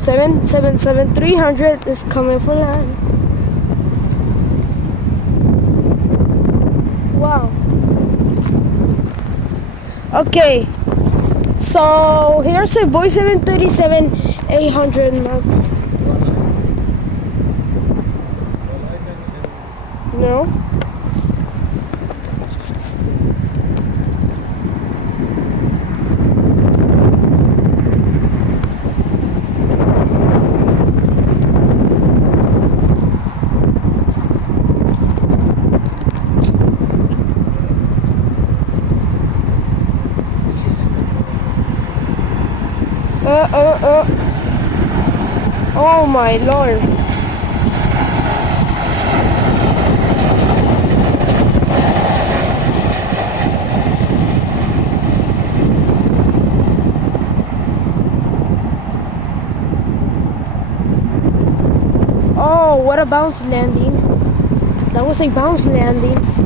777-300 is coming for land. Wow. Okay. So here's a Boeing 737-800 max. No. Oh my lord. Oh, what a bounce landing. That was a bounce landing.